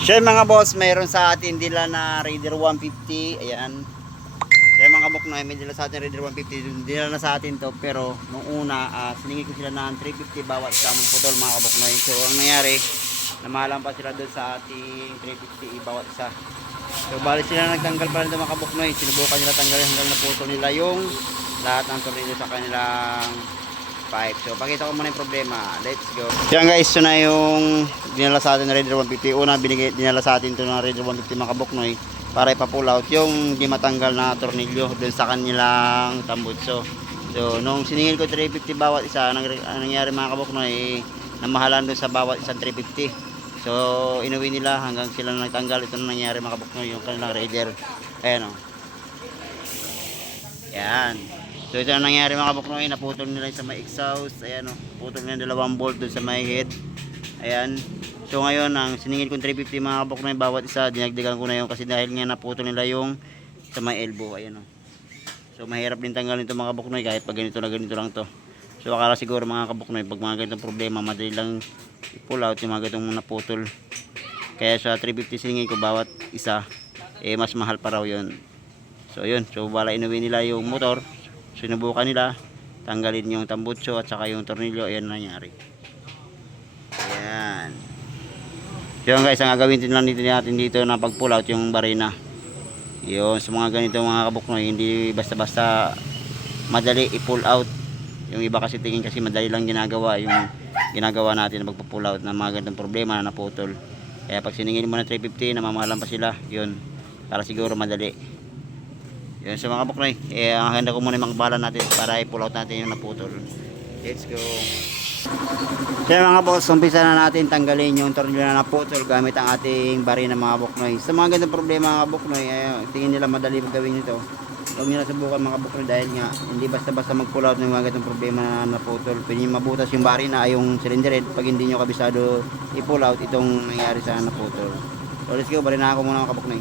Siya mga boss, mayroon sa atin dila na Raider 150. Ayan. Siya mga buknoy, may dila sa atin Raider 150. Dila na sa atin to. Pero nung una, siningil ko sila ng 350 bawat sa among putol mga kabuknoy. So ang nangyari, namahalan pa sila doon sa ating 350 bawat isa. So bali sila nagtanggal pa rin mga kabuknoy. Sinubukan nila tanggalin hanggang naputol nila yung lahat ng tornilyo sa kanilang pipe. So pakita ko muna yung problema. Let's go. Yan guys, ito na yung dinala sa atin na Raider 150. Una dinala sa atin ito ng Raider 150 mga kabuknoy para ipa-pull out yung di matanggal na tornilyo dun sa kanilang tambutso. So nung siningil ko 350 bawat isa, anong nangyari mga kabuknoy, namahalan dun sa bawat isang 350. So inuwi nila hanggang sila na nagtanggal. Ito na nangyari mga kabuknoy, yung kanilang Raider. Ayan o. Yan. So ito na nangyari mga kabuknoy, naputol nila sa may exhaust. Ayan o, putol nila dalawang bolt dun sa may head. Ayan. So ngayon, ang siningil kong 350 mga kabuknoy bawat isa, dinagdagan ko na yun kasi dahil nga naputol nila yung sa may elbow. Ayan o. So mahirap din tanggalin ito mga kabuknoy kahit pag ganito na ganito lang to. So akala siguro mga kabuknoy, pag mga ganitong problema, madali lang i-pull out yung mga ganitong naputol. Kaya sa 350 siningil ko bawat isa, mas mahal pa raw yun. So yun, so bala inuwi nila yung motor. Sinubukan nila tanggalin yung tambutso at saka yung tornilyo. Ayan nangyari. Ayan. So yun guys, ang gagawin din lang natin dito na pag pull out yung barina. Yun, sa mga ganito mga kabuknoy, hindi basta-basta madali i-pull out. Yung iba kasi tingin kasi madali lang ginagawa yung ginagawa natin na pagpa-pull out ng mga ganitong problema na naputol. Kaya pag siningin mo na 350, namamahalan pa sila. Yun, para siguro madali. Yun sa mga kabuknoy, ang handa ko muna yung mga bala natin para i-pull out natin yung naputol. Let's go. Kaya mga boss, umpisa na natin tanggalin yung tornilyo na naputol gamit ang ating barina mga kabuknoy. Sa mga ganitong problema mga kabuknoy, tingin nila madali gawin ito. Huwag nyo na subukan mga kabuknoy dahil nga hindi basta-basta mag-pull out ng mga ganitong problema na naputol. Pwede nyo mabutas yung barina ay yung cylinder head pag hindi nyo kabisado i-pull out itong nangyari sa naputol. So let's go, barina ako muna mga kabuknoy.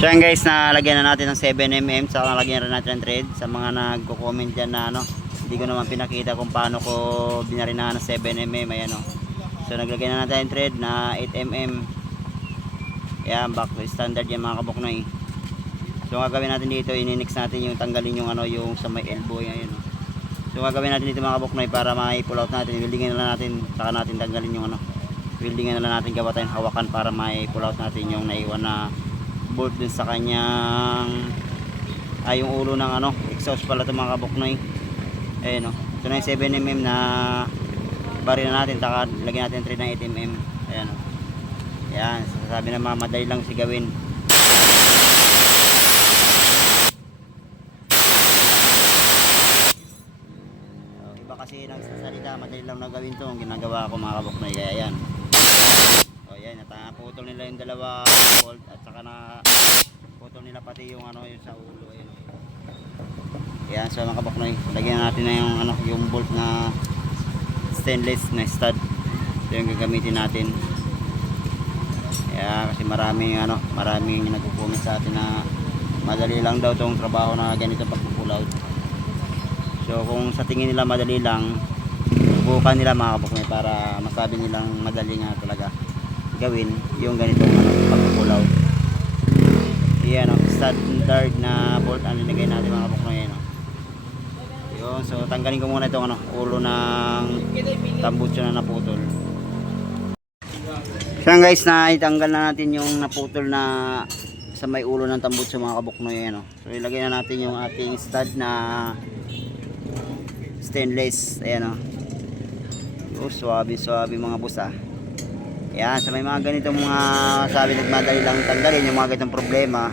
So yan guys, nalagyan na natin ng 7mm, saka nalagyan rin natin ng thread. Sa mga nagko-comment dyan na hindi ko naman pinakita kung paano ko binarinahan ng 7mm, ayan o. So naglagay na natin ng thread na 8mm. Yan, back to standard yan mga kabuknoy. So ang gagawin natin dito, ininix natin yung tanggalin yung yung sa may elbow, ayan o. So ang gagawin natin dito mga kabuknoy para mai-pull out natin, weldingin na lang natin, saka natin tanggalin yung weldingin na lang natin, gawa tayong hawakan para mai-pull out natin yung naiwan na bolt din sa kanyang yung ulo ng exhaust pala ito mga kabuknoy. Ayan o, ito na yung 7mm na baril na natin, taka lagyan natin 3 ng 8mm. Ayan o, yan, sabi na madali lang sigawin. Iba kasi nagsasalita, madali lang na gawin to, ang ginagawa ko mga kabuknoy. Kaya yan, ayan, naputol nila yung dalawa bolt at saka na putol nila pati yung yung sa ulo. Ayan. Ayan, so mga kabuknoy, lagyan natin na yung yung bolt na stainless na stud. Ito yung gagamitin natin. Kaya kasi maraming nagko-comment sa atin na madali lang daw tong trabaho na ganito pagpo-pull out. So kung sa tingin nila madali lang, subukan nila mga kabuknoy para masabi nilang madali nga talaga gawin yung ganitong pagpo-pull out. Yan standard na bolt ang nilagay natin mga kabuknoy. Yun, so tanggalin ko muna itong ulo ng tambutso na naputol. So guys, na itanggal na natin yung naputol na sa may ulo ng tambutso mga kabuknoy. So ilagay na natin yung ating stud na stainless. Ayan o. Suwabe mga busa. Ayan, sa may mga ganitong mga sabi nagmadali lang tanggalin yung mga ganitong problema.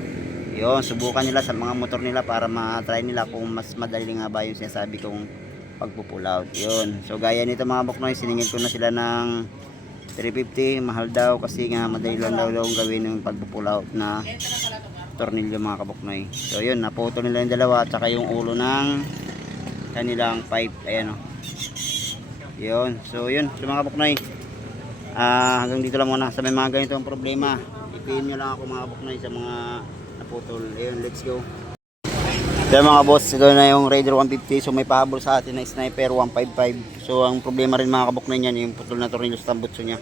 Yun, subukan nila sa mga motor nila para ma-try nila kung mas madali nga ba yung sinasabi kong pagpo-pull out. Yun. So gaya nito mga kabuknoy, siningil ko na sila ng 350, mahal daw kasi nga madali lang daw gawin yung pagpo-pull out na tornilyo mga kabuknoy. So yun, naputol nila yung dalawa at saka yung ulo ng kanilang pipe. Ayan o. Yun. So yun, so mga kabuknoy, hanggang dito lang muna. Sa may mga ganito ang problema, ipiin nyo lang ako mga kabuknoy sa mga naputol. Ayun, let's go. So mga boss, ito na yung Raider 150. So may pahabol sa atin na Sniper 155. So ang problema rin mga kabuknoy niyan, yung putol na tornilyo sa tambutso niya.